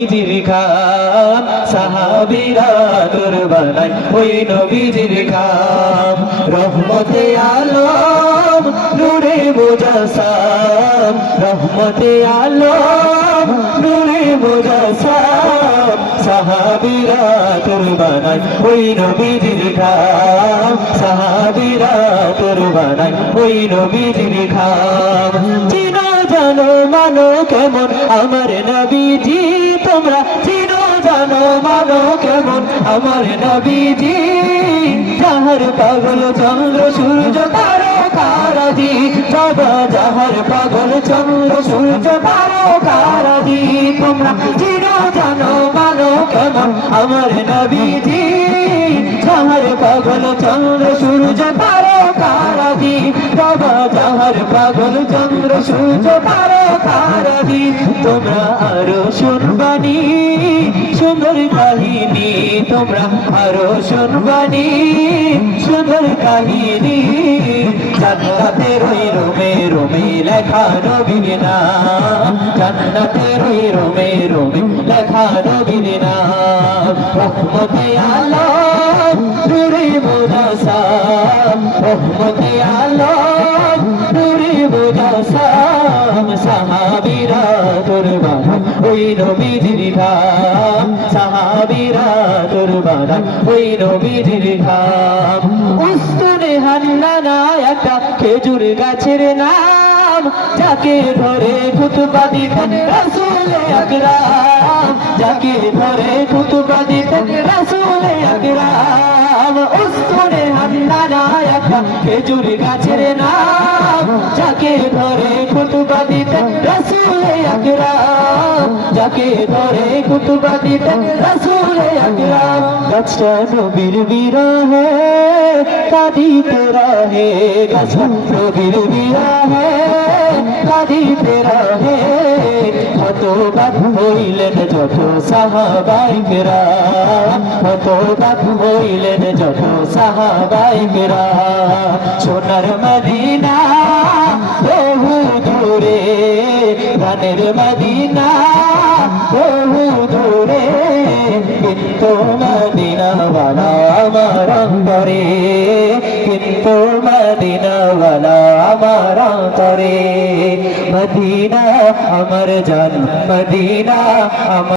নবীজির খাম সাহাবীরা তোর বানাই ওই নবীজির খাম রহমতে আলম নূরে মুজাসসাম রহমতে আলম নূরে মুজাসসাম সাহাবীরা তোর বানাই ওই নবীজির খাম সাহাবীরা তোর বানাই ওই নবীজির খাম চিনো জানো মানো কেমন আমার নবীজি তোমরা চিনো জানো মানো কেমন আমার নবীজি যাহার পাগল চন্দ্র সূর্য তারকারাজি বাবা যাহার পাগল চন্দ্র সূর্য তারকারাজি তোমরা চিনো জানো মানো কেমন আমার নবীজি যাহার পাগল চন্দ্র সূর্য তারকারাজি বাবা যাহার পাগল চন্দ্র সূর্য তারকারাজি তোমরা আরো শুনবানি সুন্দর কাহিনী তোমরা আরো শুনবানি সুন্দর কাহিনী জান্নাতের ওই রোমে রোমে লেখা নবীর নাম জান্নাতের ওই রোমে রোমে লেখা নবীর নাম রহমতে আলম নূরে মুজাসসাম রহমতে আলম নূরে মুজাসসাম সাহাবীরা তোর বানাই ওই নবীজির খাম সাহাবীরা তোর বানাই ওই নবীজির খাম উস্তুনে হান্নানা একটা খেজুর গাছের নাম যাকে ধরে খুতবা দিতেন রাসূল আকরাম যাকে ধরে খুতবা দিতেন রাসূল আকরাম উস্তুনে হান্নানা একটা খেজুর গাছের নাম যাকে ধরে খুতবা দিতেন রাসূল আকরাম যাকে ধরে খুতবা দিতেন রাসূল আকরাম গাছটা নবীর বিরহে কাঁদিতে রহে গাছটা নবীর বিরহে কাঁদিতে রহে হতবাক হইলেন যত সাহাবায়ে কেরাম হতবাক হইলেন যত সাহাবায়ে কেরাম সোনার মদিনা বহু দূরে গানের মদিনা বহু দূরে কিন্তু মদিনাওয়ালা আমার অন্তরে কিন্তু মদিনাওয়ালা আমার অন্তরে মদিনা আমার জান মদিনা আমার